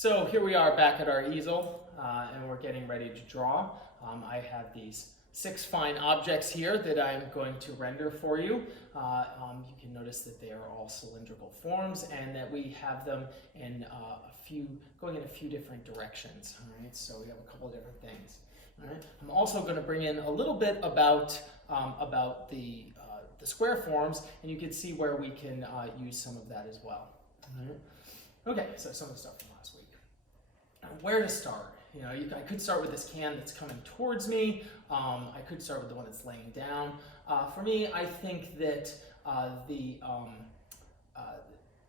So here we are back at our easel, and we're getting ready to draw. I have these 6 fine objects here that I'm going to render for you. You can notice that they are all cylindrical forms and that we have them in going in a few different directions. All right, so we have a couple of different things. All right, I'm also going to bring in a little bit about the square forms, and you can see where we can use some of that as well. All right. Okay, so some of the stuff from last week. Now, where to start? You know, I could start with this can that's coming towards me. I could start with the one that's laying down. For me, I think that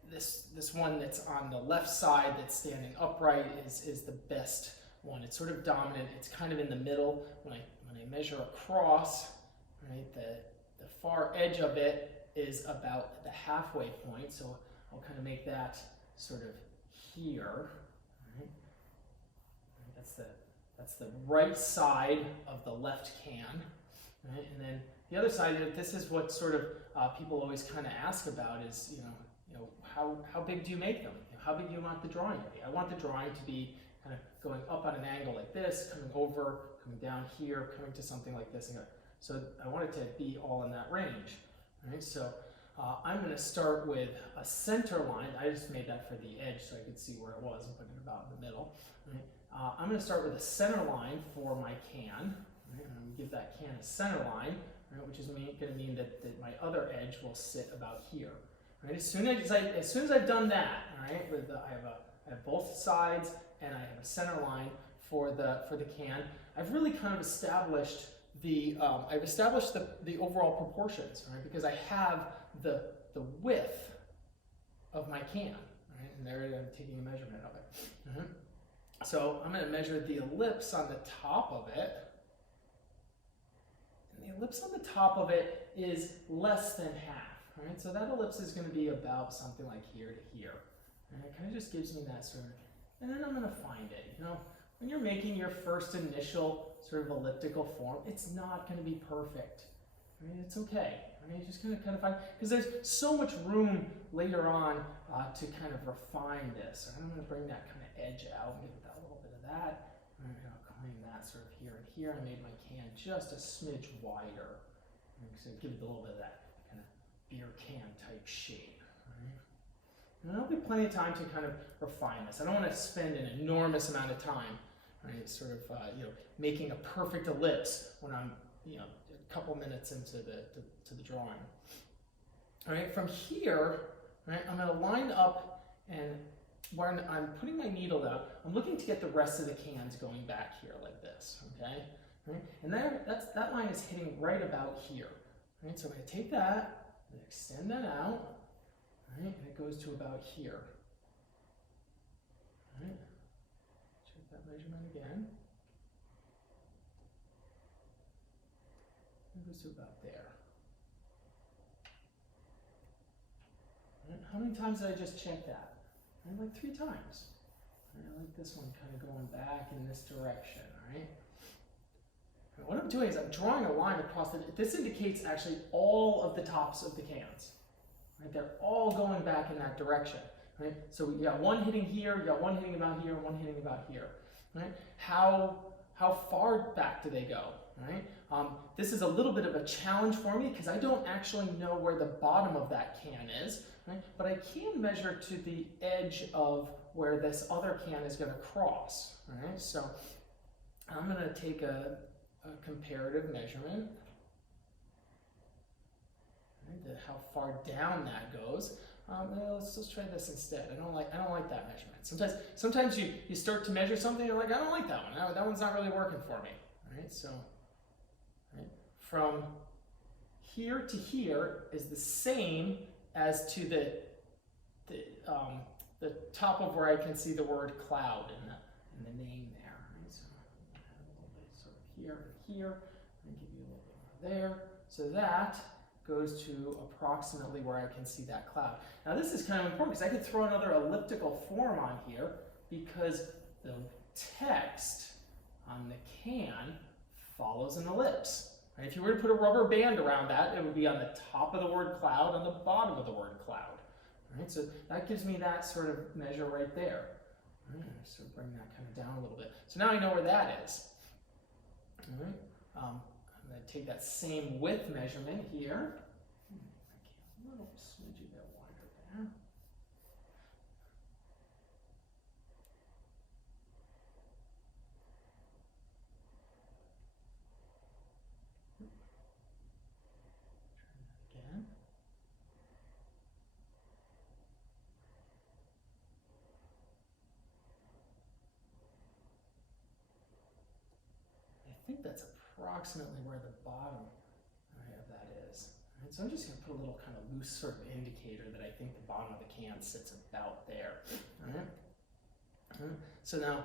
this one that's on the left side that's standing upright is the best one. It's sort of dominant. It's kind of in the middle. When I measure across, right, the far edge of it is about the halfway point. So I'll kind of make that sort of here. Right? That's the right side of the left can. Right? And then the other side, this is what sort of people always kind of ask about is, you know, how big do you make them? You know, how big do you want the drawing to be? I want the drawing to be kind of going up on an angle like this, coming over, coming down here, coming to something like this. So I want it to be all in that range. Right? So I'm going to start with a center line. I just made that for the edge so I could see where it was and put it about in the middle. Right? I'm going to start with a center line for my can. Right? I'm going to give that can a center line, right? Which is going to mean that my other edge will sit about here. Right? As soon as I've done that, all right, I have both sides and I have a center line for the can. I've really kind of established the overall proportions, right? Because I have the width of my can, right? And there I'm taking a measurement of it. Mm-hmm. So I'm going to measure the ellipse on the top of it. And the ellipse on the top of it is less than half, right? So that ellipse is going to be about something like here to here. And it kind of just gives me that sort of, and then I'm going to find it. You know, when you're making your first initial sort of elliptical form, it's not going to be perfect. I mean, it's okay. I mean, you're just going to kind of find, because there's so much room later on to kind of refine this. And I'm going to bring that kind of edge out and give it a little bit of that. And I'm going to claim that sort of here and here. I made my can just a smidge wider. So give it a little bit of that kind of beer can type shape. Right? And there'll be plenty of time to kind of refine this. I don't want to spend an enormous amount of time, right, sort of making a perfect ellipse when I'm a couple minutes into the drawing. All right, from here, right, I'm going to line up, and when I'm putting my needle down, I'm looking to get the rest of the cans going back here like this. Okay, right, and that line is hitting right about here. Right, so I'm going to take that and extend that out. Right, and it goes to about here. Right. Check that measurement again. It goes to about there. Right. How many times did I just check that? Right, like 3 times. Right, I like this one kind of going back in this direction. Right. And what I'm doing is I'm drawing a line across it. This indicates actually all of the tops of the cans. Right, they're all going back in that direction. Right? So you got one hitting here, you got one hitting about here, and one hitting about here. Right? How far back do they go? Right? This is a little bit of a challenge for me because I don't actually know where the bottom of that can is. Right? But I can measure to the edge of where this other can is going to cross. Right? So I'm going to take a comparative measurement. How far down that goes. Let's try this instead. I don't like that measurement. Sometimes you start to measure something, you're like, I don't like that one. That one's not really working for me. All right, so from here to here is the same as to the top of where I can see the word cloud in the name there. Right? So I have a little bit sort of here and here, and give you a little bit more there. So that goes to approximately where I can see that cloud. Now this is kind of important because I could throw another elliptical form on here because the text on the can follows an ellipse. And if you were to put a rubber band around that, it would be on the top of the word cloud, on the bottom of the word cloud. Right? So that gives me that sort of measure right there. All right, so bring that kind of down a little bit. So now I know where that is. All right, I'm going to take that same width measurement here. A little smidgy bit wider there. Try that again. I think that's approximately where the bottom of that is. Right, so I'm just going to put a little kind of loose sort of indicator that I think the bottom of the can sits about there. All right. All right. So now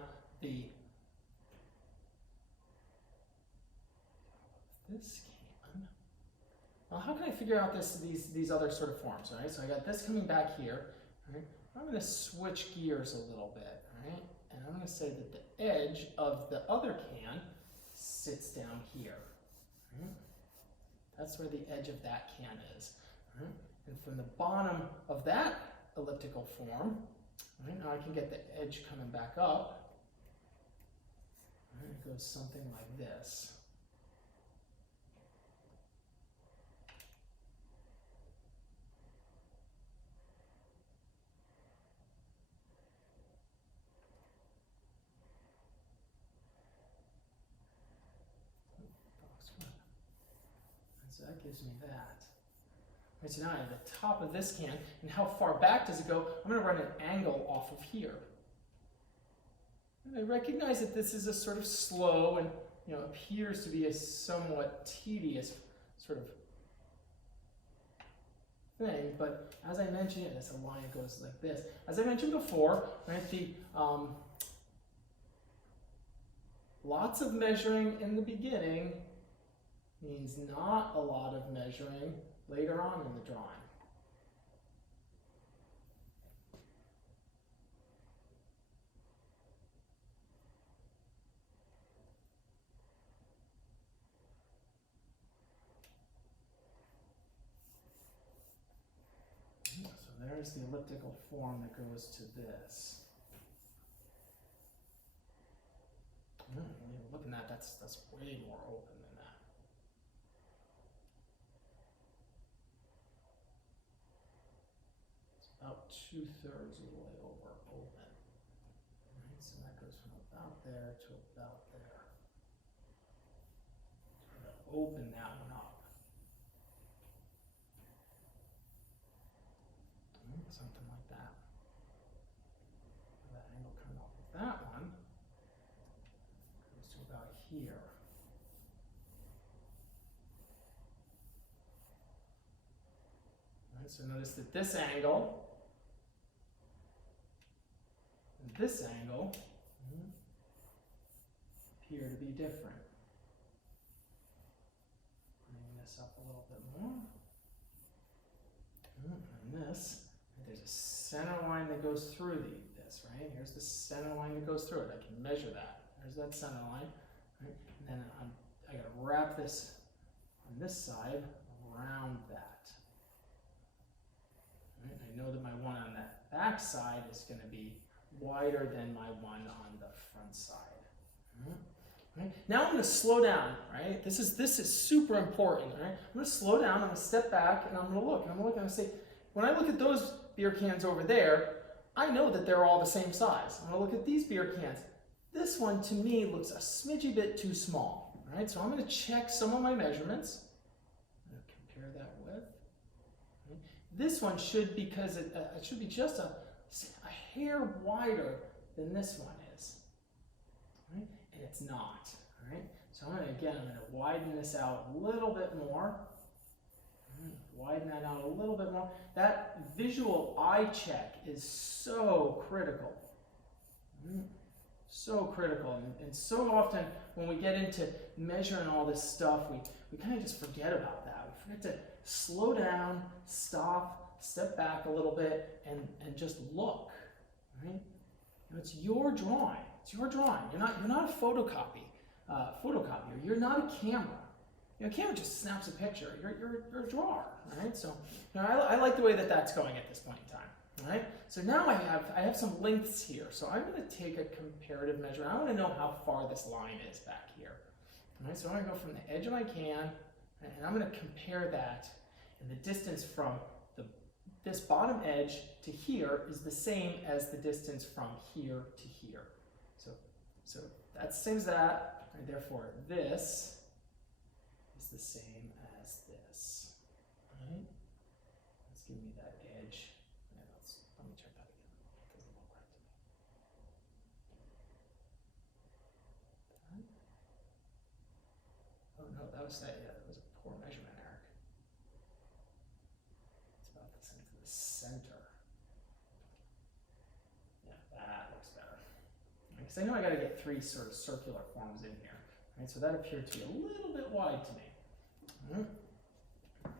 this can. Well, how can I figure out these other sort of forms? All right. So I got this coming back here. All right. I'm going to switch gears a little bit. All right. And I'm going to say that the edge of the other can sits down here. Right? That's where the edge of that can is. Right? And from the bottom of that elliptical form, right, now I can get the edge coming back up. Right? It goes something like this. So that gives me that. Right, so now I have the top of this can, and how far back does it go? I'm going to run an angle off of here. And I recognize that this is a sort of slow and appears to be a somewhat tedious sort of thing, but as I mentioned, this a line goes like this. As I mentioned before, right, the lots of measuring in the beginning means not a lot of measuring later on in the drawing. So there's the elliptical form that goes to this. Looking at that, that's way more open than that. It's about 2/3 of the way over open. Right, so that goes from about there to about there. So I'm going to open that one up. Something like that. That angle coming off of that one goes to about here. Right, so notice that this angle and this angle appear to be different. Bring this up a little bit more. And this. There's a center line that goes through this, right? Here's the center line that goes through it. I can measure that. There's that center line. Right? And then I got to wrap this on this side around that. Right? I know that my one on that back side is going to be wider than my one on the front side. Right? Now I'm going to slow down. Right? This is super important. Right? I'm going to slow down. I'm going to step back and I'm going to look. And I'm going to look and say, when I look at those beer cans over there, I know that they're all the same size. I'm going to look at these beer cans. This one, to me, looks a smidgy bit too small. Right? So I'm going to check some of my measurements. I'm going to compare that with. Right? This one should, because it should be just a hair wider than this one is. Right? And it's not. Right? So I'm going to widen this out a little bit more. Widen that out a little bit more. That visual eye check is so critical. So critical. And so often when we get into measuring all this stuff, we kind of just forget about that. We forget to slow down, stop, step back a little bit, and just look. Right? It's your drawing. It's your drawing. You're not a photocopier. You're not a camera. A camera just snaps a picture. You're a drawer, right? So I like the way that that's going at this point in time. All right, so now I have some lengths here. So I'm going to take a comparative measurement. I want to know how far this line is back here. All right, so I'm going to go from the edge of my can, and I'm going to compare that, and the distance from this bottom edge to here is the same as the distance from here to here. So that's the same as that, and therefore this is the same as this. All right, let's give me that edge. Let me check that again. It doesn't look right to me. Oh no, that was a poor measurement, Eric. It's about the same to the center. Yeah, that looks better. Because I know I got to get 3 sort of circular forms in here. Right, so that appeared to be a little bit wide to me. All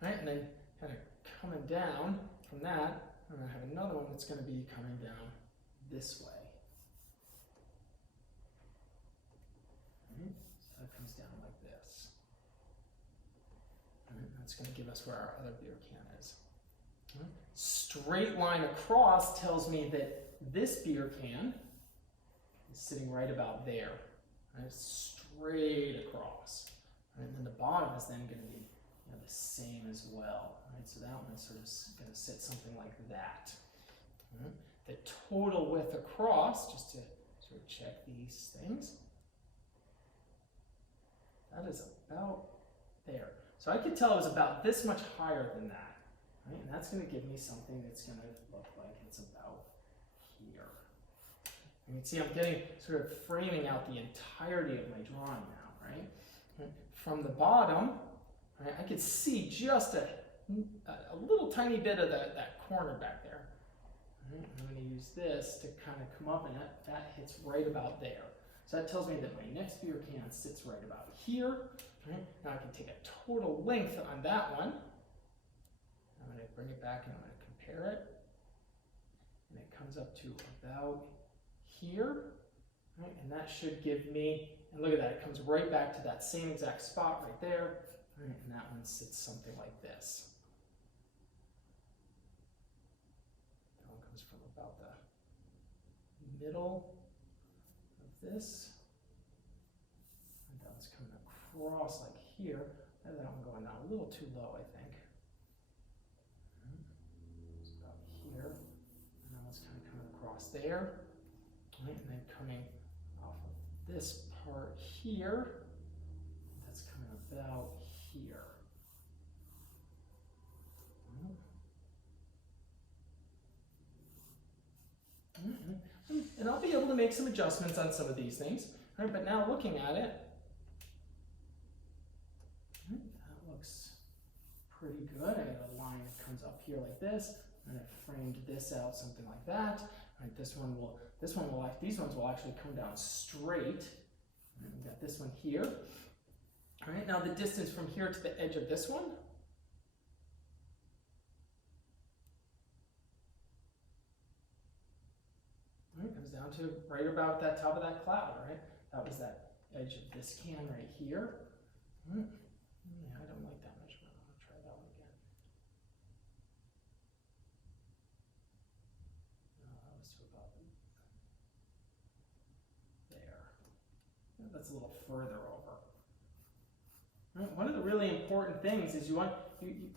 right, and then kind of coming down from that, I'm going to have another one that's going to be coming down this way. Right, so that comes down like this. Right, that's going to give us where our other beer can is. Right, straight line across tells me that this beer can is sitting right about there. Right, straight across. Right, and then the bottom is then going to be the same as well. Right, so that one is sort of going to sit something like that. Right, the total width across, just to sort of check these things, that is about there. So I could tell it was about this much higher than that. Right, and that's going to give me something that's going to look like it's about here. You can see I'm getting sort of framing out the entirety of my drawing now, right? From the bottom, right, I could see just a little tiny bit of that corner back there. Right, I'm going to use this to kind of come up, and that hits right about there. So that tells me that my next beer can sits right about here. Right? Now I can take a total length on that one. I'm going to bring it back and I'm going to compare it. And it comes up to about here. Right? And that should give me, and look at that, it comes right back to that same exact spot right there. Right? And that one sits something like this. That one comes from about the middle of this. And that one's coming across like here. And that one going down a little too low, I think. It's about here. And that one's kind of coming across there. Right? And then coming off of this part here. That's coming about here. And I'll be able to make some adjustments on some of these things. Right? But now looking at it, that looks pretty good. I got a line that comes up here like this, and I framed this out something like that. Right? These ones will actually come down straight. And we got this one here. All right, now the distance from here to the edge of this one. All right, comes down to right about that top of that cloud, right? That was that edge of this can right here. Yeah, I don't like that measurement. I'm going to try that one again. No, that was to about there. That's a little further over. Right? One of the really important things is you want to be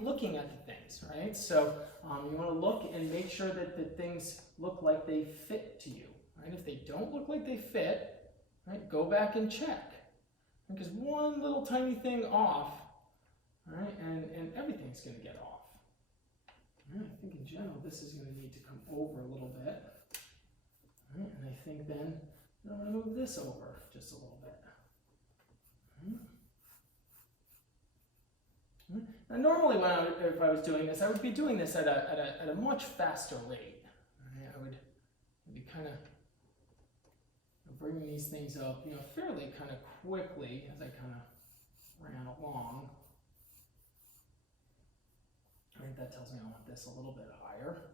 looking at the things, right? So you want to look and make sure that the things look like they fit to you, right? If they don't look like they fit, right, go back and check. Because one little tiny thing off, right, and everything's going to get off. Right, I think in general this is going to need to come over a little bit. Right, and I think then I'm going to move this over just a little bit. Right. Now normally if I was doing this, I would be doing this at a much faster rate. Right? I would be kind of bringing these things up, fairly kind of quickly as I kind of ran along. Right, that tells me I want this a little bit higher.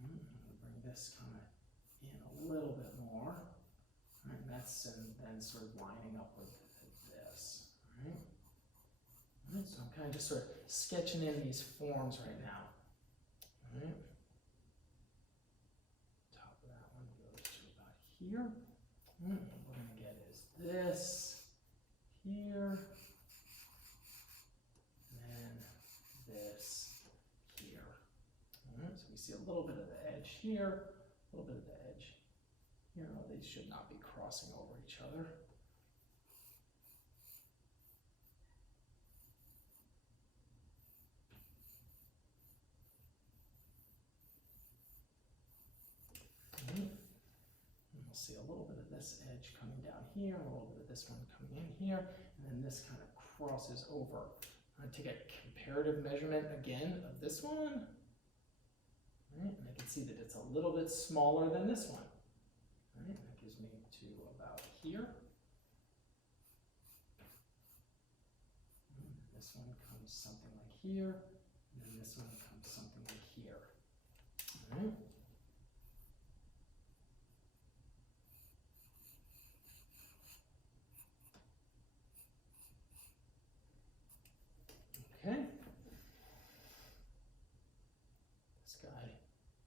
I'm going to bring this kind of in a little bit more. Right, and that's then sort of lining up with this. Right? Right, so I'm kind of just sort of sketching in these forms right now. All right. Top of that one goes to about here. What we're going to get is this here, and then this here. All right, so we see a little bit of the edge here, a little bit of the edge here. Oh, they should not be crossing over each other. See a little bit of this edge coming down here, a little bit of this one coming in here, and then this kind of crosses over. I'm going to take a comparative measurement again of this one. Right, and I can see that it's a little bit smaller than this one. Right, that gives me to about here. This one comes something like here, and then this one comes something like here. All right. Okay. This guy.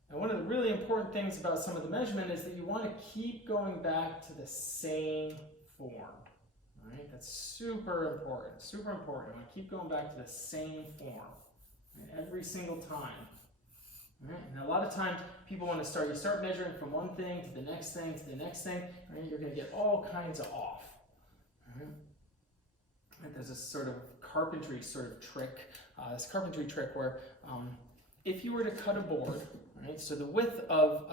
And one of the really important things about some of the measurement is that you want to keep going back to the same form. All right, that's super important. Super important. You want to keep going back to the same form, right, every single time. All right, and a lot of times people want to start. You start measuring from one thing to the next thing to the next thing. Right, you're going to get all kinds of off. All right. There's this sort of carpentry sort of trick, this carpentry trick where if you were to cut a board, right, so the width of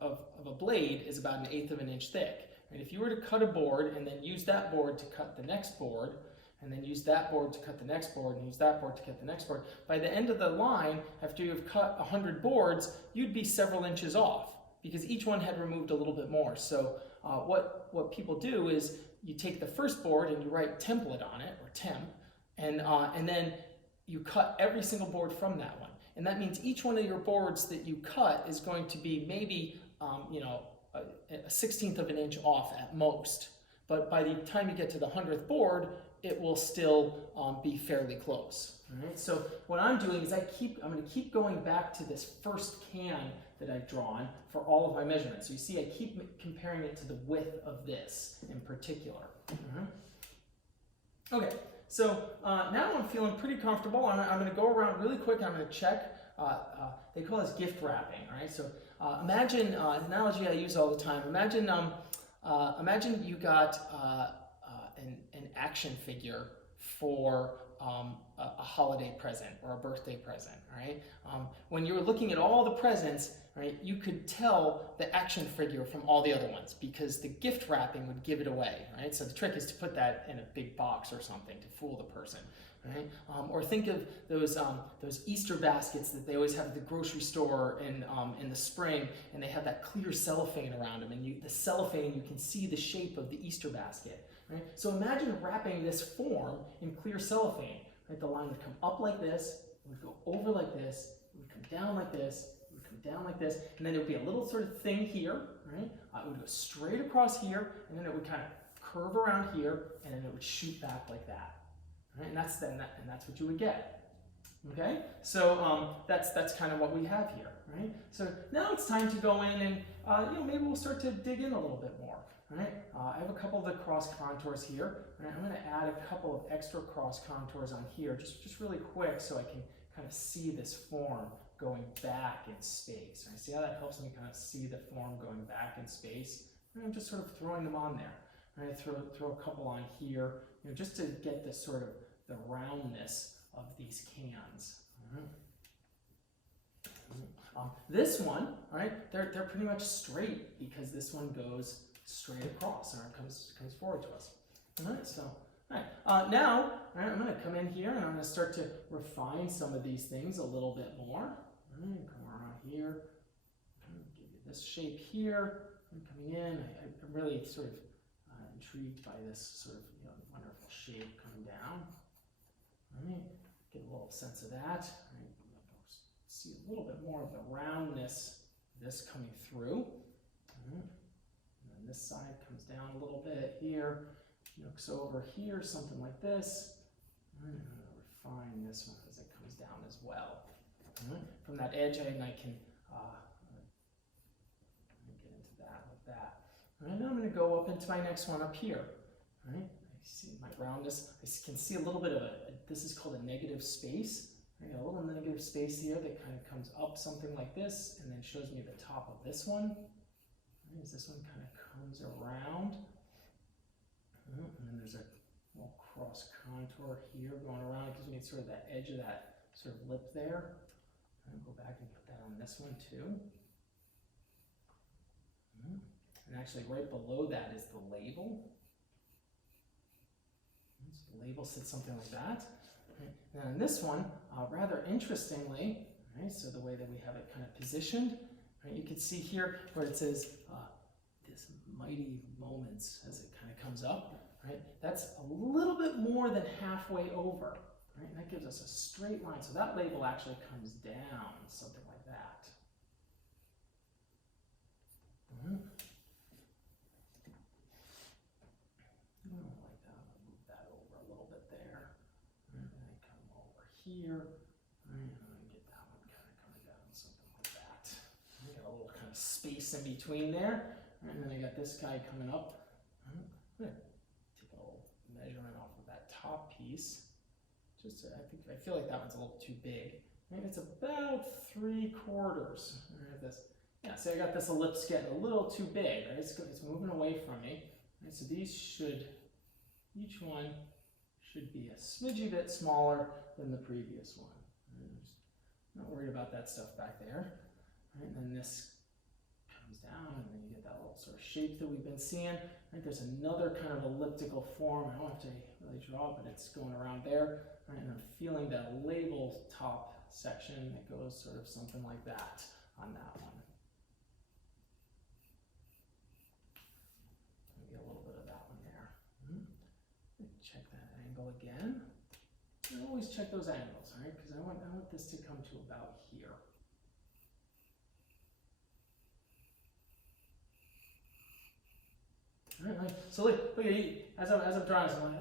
a blade is about 1/8 of an inch thick. And if you were to cut a board and then use that board to cut the next board, and then use that board to cut the next board, and use that board to cut the next board, by the end of the line, after you've cut 100 boards, you'd be several inches off because each one had removed a little bit more. So what people do is you take the first board and you write template on it, or temp, and then you cut every single board from that one. And that means each one of your boards that you cut is going to be maybe, a 1/16 of an inch off at most. But by the time you get to the 100th board, it will still be fairly close. All right? So what I'm doing is I'm going to keep going back to this first can that I've drawn for all of my measurements. So you see I keep comparing it to the width of this in particular. Okay, so now I'm feeling pretty comfortable. I'm going to go around really quick. I'm going to check. They call this gift wrapping. All right, so imagine an analogy I use all the time. Imagine you got an action figure for a holiday present or a birthday present. All right, when you were looking at all the presents, right, you could tell the action figure from all the other ones because the gift wrapping would give it away. Right, so the trick is to put that in a big box or something to fool the person. Right? Or think of those Easter baskets that they always have at the grocery store in the spring, and they have that clear cellophane around them, and the cellophane, you can see the shape of the Easter basket. Right? So imagine wrapping this form in clear cellophane. Right? The line would come up like this, it would go over like this, it would come down like this, it would come down like this, and then there would be a little sort of thing here. Right? It would go straight across here, and then it would kind of curve around here, and then it would shoot back like that. Right? And that's what you would get. Okay, so that's kind of what we have here, right? So now it's time to go in and maybe we'll start to dig in a little bit more. Right? I have a couple of the cross contours here. Right? I'm going to add a couple of extra cross contours on here, just really quick, so I can kind of see this form going back in space. Right? See how that helps me kind of see the form going back in space? And I'm just sort of throwing them on there. Right? Throw a couple on here, just to get this sort of the roundness of these cans. This one, all right, they're pretty much straight because this one goes straight across and comes forward to us. All right, so now, all right, I'm going to come in here and I'm going to start to refine some of these things a little bit more. All right, come around here, give you this shape here. I'm coming in. I'm really sort of intrigued by this sort of wonderful shape coming down. All right, get a little sense of that. All right, see a little bit more of the roundness of this coming through. All right. And then this side comes down a little bit here. So over here, something like this. All right, I'm going to refine find this one as it comes down as well. From that edge, I can get into that like that. All right, now I'm going to go up into my next one up here. All right, I see my roundness. I can see a little bit of this is called a negative space. I got a little negative space here that kind of comes up something like this and then shows me the top of this one. Right, as this one kind of comes around. And then there's a little cross contour here going around. It gives me sort of that edge of that sort of lip there. I'll go back and put that on this one too. And actually right below that is the label. So the label said something like that. Now in this one, rather interestingly, right, so the way that we have it kind of positioned, right, you can see here where it says this mighty moments as it kind of comes up, right? That's a little bit more than halfway over, right? And that gives us a straight line. So that label actually comes down, something like that. I don't like that. I'll move that over a little bit there. And then I come over here, right, and then get that one kind of coming down, something like that. I got a little kind of space in between there, right, and then I got this guy coming up. I'm gonna take a little measurement off of that top piece. Just I feel like that one's a little too big. Right, it's about 3/4. Right, this. Yeah, so I got this ellipse getting a little too big. Right, it's moving away from me. Right, so these should, each one should be a smidgy bit smaller than the previous one. Right, I'm just not worried about that stuff back there. Right, and then this comes down, and then you get that little sort of shape that we've been seeing. Right, there's another kind of elliptical form. I don't have to really draw it, but it's going around there. Right, and I'm feeling that label top section that goes sort of something like that on that one. Maybe a little bit of that one there. Check that angle again. I always check those angles, right? Because I want this to come to about here. All right, so look at as I'm drawing this, I'm like,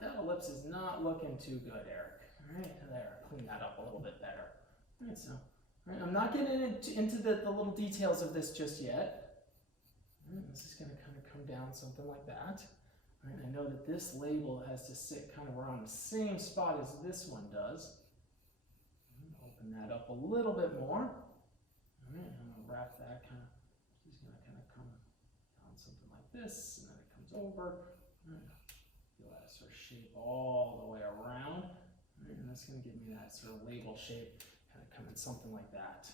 that ellipse is not looking too good, Eric. All right, there, clean that up a little bit better. All right, so, all right, I'm not getting into the little details of this just yet. All right, this is going to kind of come down something like that. All right, I know that this label has to sit kind of around the same spot as this one does. Open that up a little bit more. All right, I'm going to wrap that kind of, she's going to kind of come down something like this, and then it comes over. Feel that sort of shape all the way around. Right, and that's going to give me that sort of label shape, kind of coming something like that.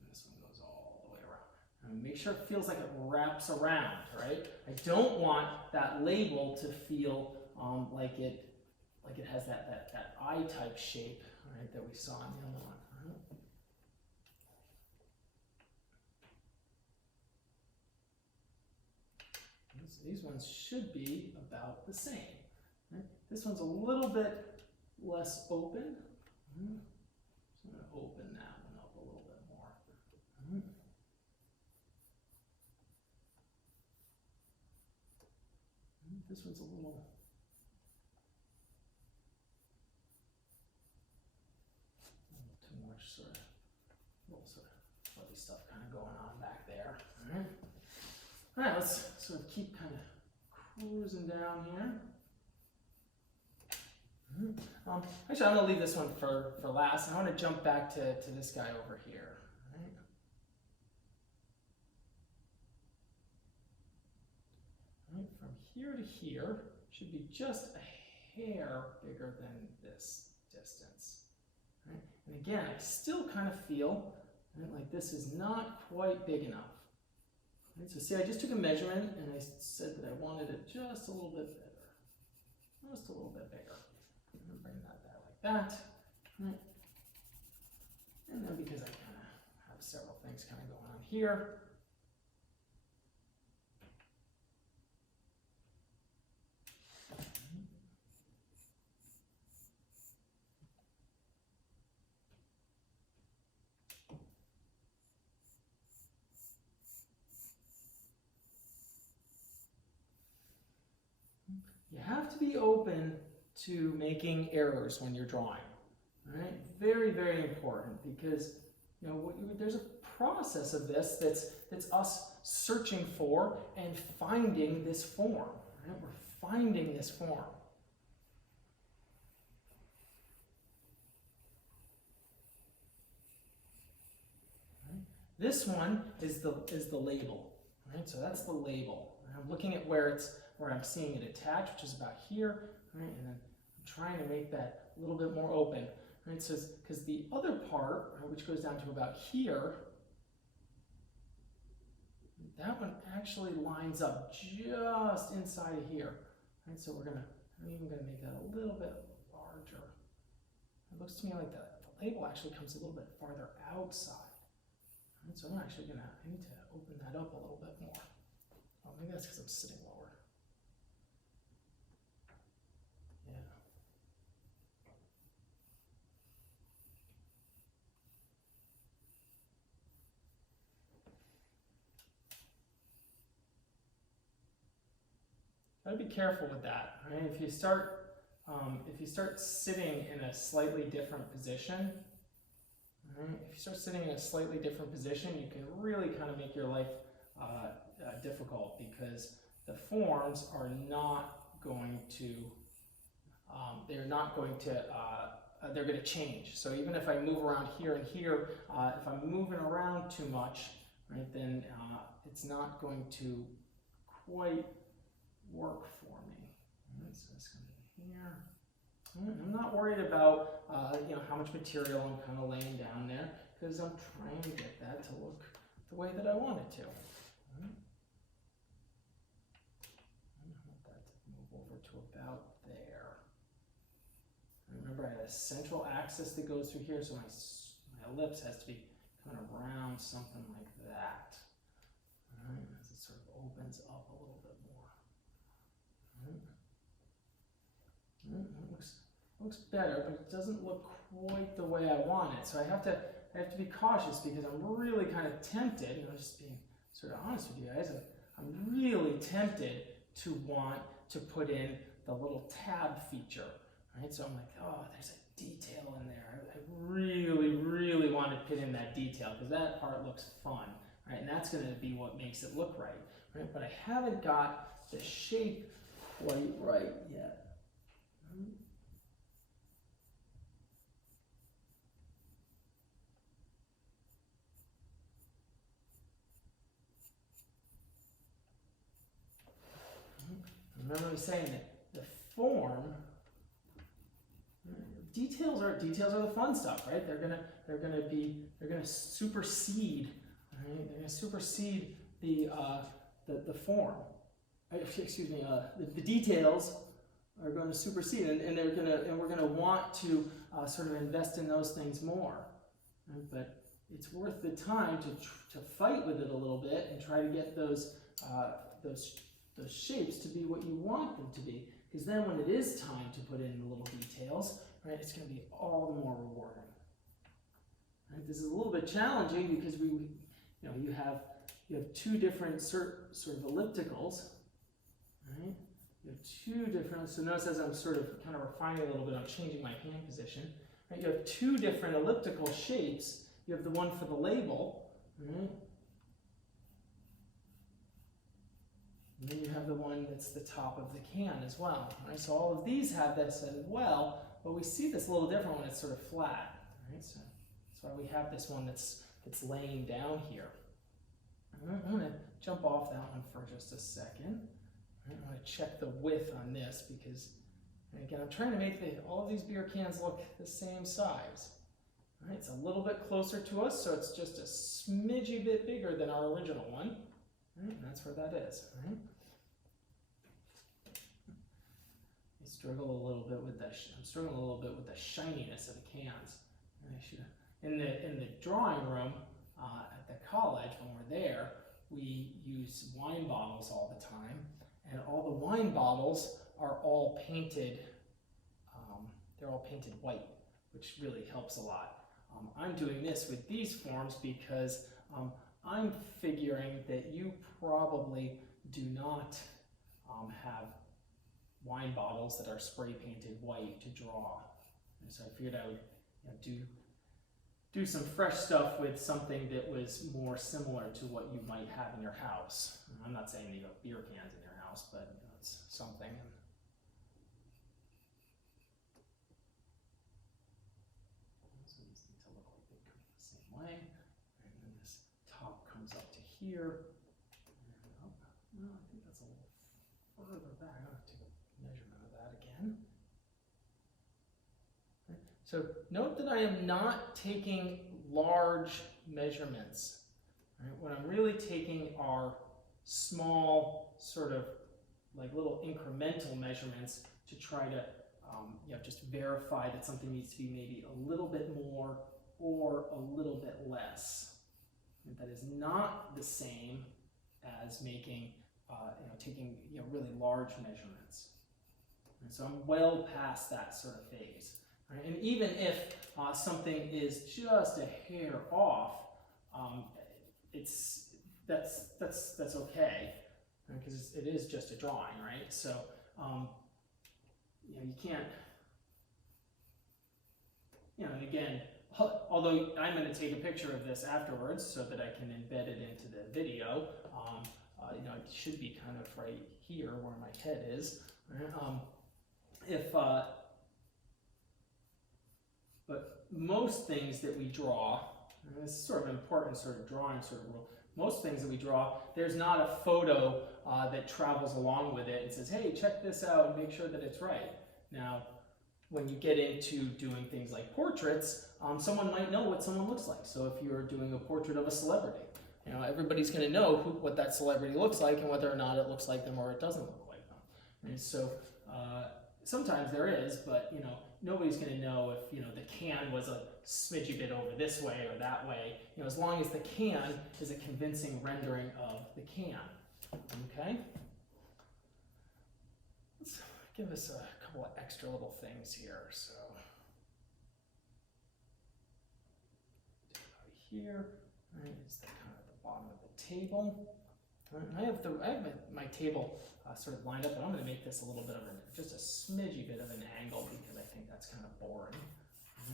And this one goes all the way around. And make sure it feels like it wraps around, right? I don't want that label to feel like it has that eye-type shape, right, that we saw in the other one. Right? These ones should be about the same. Right? This one's a little bit less open. So I'm going to open that one up a little bit more. This one's a little too much sort of fuzzy stuff kind of going on back there. All right, let's sort of keep kind of cruising down here. Actually, I'm going to leave this one for last. I want to jump back to this guy over here. Right? Right, from here to here should be just a hair bigger than this distance. Right? And again, I still kind of feel like this is not quite big enough. Right, so see, I just took a measurement and I said that I wanted it just a little bit bigger. Just a little bit bigger. I'm going to bring that back like that. Right. And then because I kind of have several things kind of going on here. You have to be open to making errors when you're drawing. All right, very, very important, because there's a process of this that's us searching for and finding this form. Right? We're finding this form. Right? This one is the label. Right? So that's the label. I'm looking at where I'm seeing it attached, which is about here, right? And then I'm trying to make that a little bit more open. Right, so because the other part, right, which goes down to about here, that one actually lines up just inside of here. Right, so I'm even gonna make that a little bit larger. It looks to me like the label actually comes a little bit farther outside. Right, so I need to open that up a little bit more. Oh, maybe that's because I'm sitting lower. Gotta be careful with that. Right? If you start sitting in a slightly different position, right? If you start sitting in a slightly different position, you can really kind of make your life difficult, because the forms are not going to. They're going to change. So even if I move around here and here, if I'm moving around too much, right, then it's not going to quite work for me. Right, so it's going to be here. I'm not worried about how much material I'm kind of laying down there, because I'm trying to get that to look the way that I want it to. Right. I want that to move over to about there. Remember, I have a central axis that goes through here, so my ellipse has to be kind of around something like that. All right, as it sort of opens up a little bit more. It looks better, but it doesn't look quite the way I want it. So I have to be cautious, because I'm really kind of tempted, and I'm just being sort of honest with you guys, I'm really tempted to want to put in the little tab feature. Right? So I'm like, oh, there's a detail in there. I really, really want to put in that detail, because that part looks fun. Right? And that's going to be what makes it look right. Right? But I haven't got the shape quite right yet. Remember me saying that the form, details are the fun stuff, right? They're gonna supersede, right? They're gonna supersede the form. Excuse me. The details are going to supersede, and we're gonna want to sort of invest in those things more. Right? But it's worth the time to fight with it a little bit and try to get those shapes to be what you want them to be, because then when it is time to put in the little details, right, it's going to be all the more rewarding. Right? This is a little bit challenging, because you have two different sort of ellipticals, right? You have two different. So notice, as I'm sort of kind of refining a little bit, I'm changing my hand position. Right? You have two different elliptical shapes. You have the one for the label, right? And then you have the one that's the top of the can as well. Right? So all of these have this as well, but we see this a little different when it's sort of flat. Right? So that's why we have this one that's laying down here. I'm going to jump off that one for just a second. I'm going to check the width on this, because, and again, I'm trying to make all of these beer cans look the same size. Right? It's a little bit closer to us, so it's just a smidgy bit bigger than our original one. Right? And that's where that is. Right? I struggle a little bit with I'm struggling a little bit with the shininess of the cans. In the drawing room at the college, when we're there, we use wine bottles all the time, and all the wine bottles are all painted. They're all painted white, which really helps a lot. I'm doing this with these forms because I'm figuring that you probably do not have wine bottles that are spray painted white to draw. And so I figured I would do some fresh stuff with something that was more similar to what you might have in your house. I'm not saying that you have beer cans in your house, but it's something. So these need to look like they come the same way. And then this top comes up to here. And up. No, I think that's a little further back. I'll have to take a measurement of that again. So note that I am not taking large measurements. Right? What I'm really taking are small, sort of like little incremental measurements to try to just verify that something needs to be maybe a little bit more or a little bit less. And that is not the same as making, taking really large measurements. And so I'm well past that sort of phase. Right? And even if something is just a hair off, that's okay, because it is just a drawing, right? So you can't, again, although I'm going to take a picture of this afterwards so that I can embed it into the video. It should be kind of right here where my head is. Right? But most things that we draw, and this is sort of an important sort of drawing sort of rule, most things that we draw, there's not a photo that travels along with it and says, hey, check this out and make sure that it's right. Now, when you get into doing things like portraits, someone might know what someone looks like. So if you're doing a portrait of a celebrity, everybody's going to know what that celebrity looks like and whether or not it looks like them or it doesn't look like them. And so sometimes there is, but nobody's going to know if the can was a smidgy bit over this way or that way. As long as the can is a convincing rendering of the can. Okay. Let's give us a couple of extra little things here. So here, right, is the kind of the bottom of the table. I have my table sort of lined up, but I'm going to make this a little bit of just a smidgy bit of an angle because I think that's kind of boring.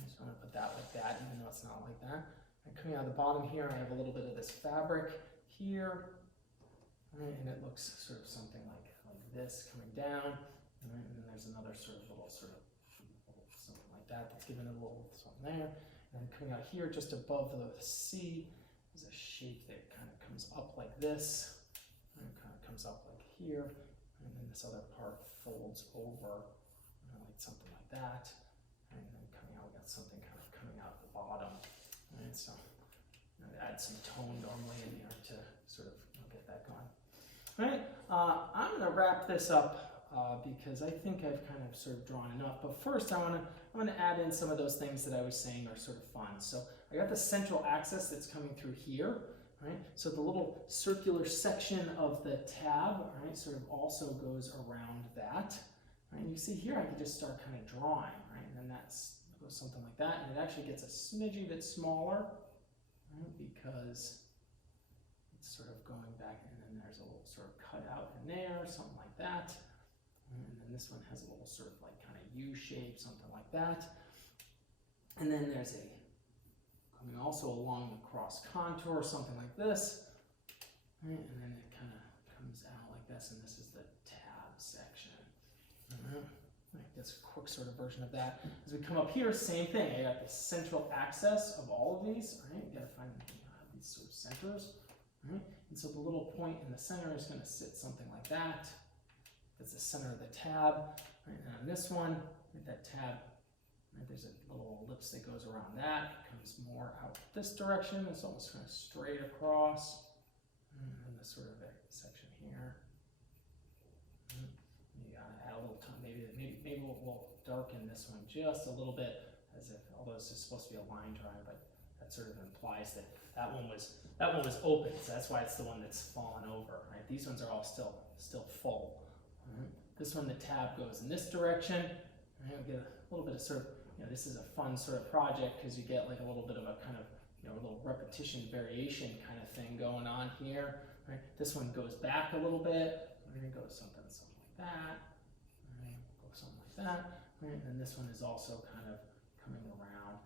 So I'm going to put that like that, even though it's not like that. And coming out of the bottom here, I have a little bit of this fabric here, right, and it looks sort of something like this coming down, right, and then there's another sort of little something like that that's giving it a little something there. And then coming out here, just above the C, is a shape that kind of comes up like this. And it kind of comes up like here, and then this other part folds over, like something like that. And then coming out, we got something kind of coming out at the bottom. Right, so add some tone normally in here to sort of get that going. All right, I'm going to wrap this up because I think I've kind of sort of drawn enough. But first, I want to add in some of those things that I was saying are sort of fun. So I got the central axis that's coming through here. Right? So the little circular section of the tab, right, sort of also goes around that. Right? And you see here I can just start kind of drawing, right? And then that goes something like that, and it actually gets a smidgy bit smaller, right? Because it's sort of going back, and then there's a little sort of cut out in there, something like that. And then this one has a little sort of like kind of U shape, something like that. And then there's coming also along the cross contour, something like this, right? And then it kind of comes out like this, and this is the tab section. Right, that's a quick sort of version of that. As we come up here, same thing. I got the central axis of all of these. Right, you got to find these sort of centers. Right, and so the little point in the center is going to sit something like that. That's the center of the tab. Right, and on this one, that tab. Right, there's a little ellipse that goes around that. It comes more out this direction. It's almost kind of straight across. And then this sort of section here. You gotta add a little time. Maybe we'll darken this one just a little bit, as if, although this is supposed to be a line drawing, but that sort of implies that that one was open. So that's why it's the one that's fallen over. Right? These ones are all still full. Right? This one, the tab goes in this direction. Right? We get a little bit of sort of, this is a fun sort of project because you get like a little bit of a kind of, a little repetition variation kind of thing going on here. Right? This one goes back a little bit. We're going to go something like that. Right? like that, right? And then this one is also kind of coming around.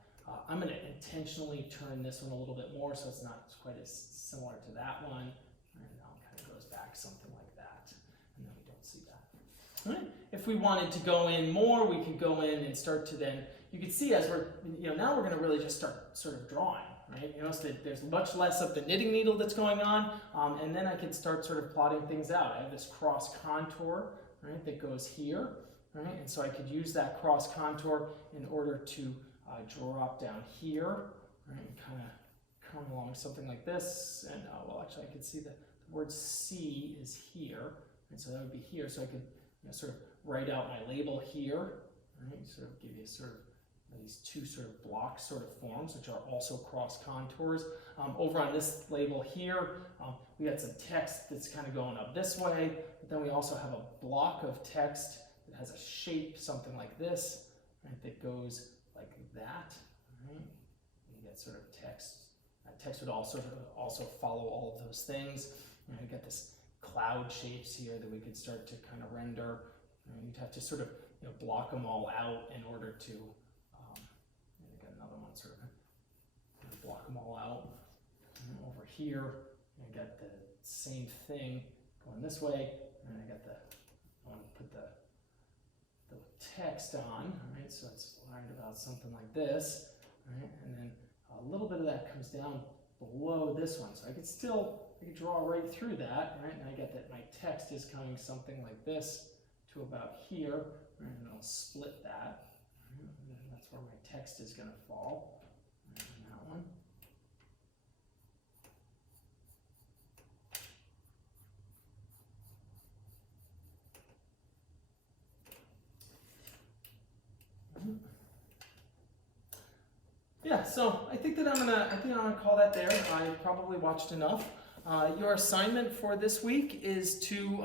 I'm going to intentionally turn this one a little bit more so it's not quite as similar to that one. And now it kind of goes back something like that. And then we don't see that. All right. If we wanted to go in more, we could go in and start to then, you can see as we're, now we're going to really just start sort of drawing, right? So that there's much less of the knitting needle that's going on. And then I could start sort of plotting things out. I have this cross contour, right, that goes here, right? And so I could use that cross contour in order to drop down here, right, and kind of come along something like this. And well, actually, I could see the word C is here, and so that would be here. So I could sort of write out my label here, right? Sort of give you sort of these two sort of block sort of forms, which are also cross contours. Over on this label here, we got some text that's kind of going up this way, but then we also have a block of text that has a shape, something like this, right, that goes like that, right? You get sort of text. Text would also follow all of those things. You got this cloud shapes here that we could start to kind of render. You'd have to sort of block them all out in order to. Got another one sort of block them all out. And over here, I got the same thing going this way, and I got I want to put the text on, right? So it's learned about something like this, right? And then a little bit of that comes down below this one. So I could draw right through that, right? And I get that my text is coming something like this to about here, right? And I'll split that, right? And then that's where my text is going to fall, right? And that one. Yeah, so I think I'm gonna call that there. I probably watched enough. Your assignment for this week is to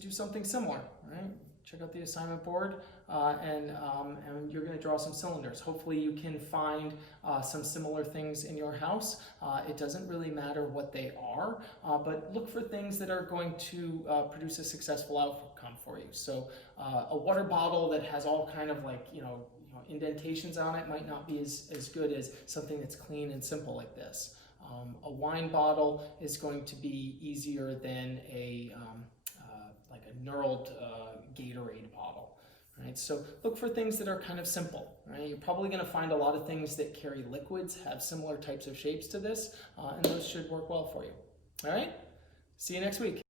do something similar, right? Check out the assignment board, and you're going to draw some cylinders. Hopefully, you can find some similar things in your house. It doesn't really matter what they are, but look for things that are going to produce a successful outcome for you. So, a water bottle that has all kind of like indentations on it might not be as good as something that's clean and simple like this. A wine bottle is going to be easier than like a knurled Gatorade bottle, right? So look for things that are kind of simple, right? You're probably going to find a lot of things that carry liquids have similar types of shapes to this, and those should work well for you. All right? See you next week.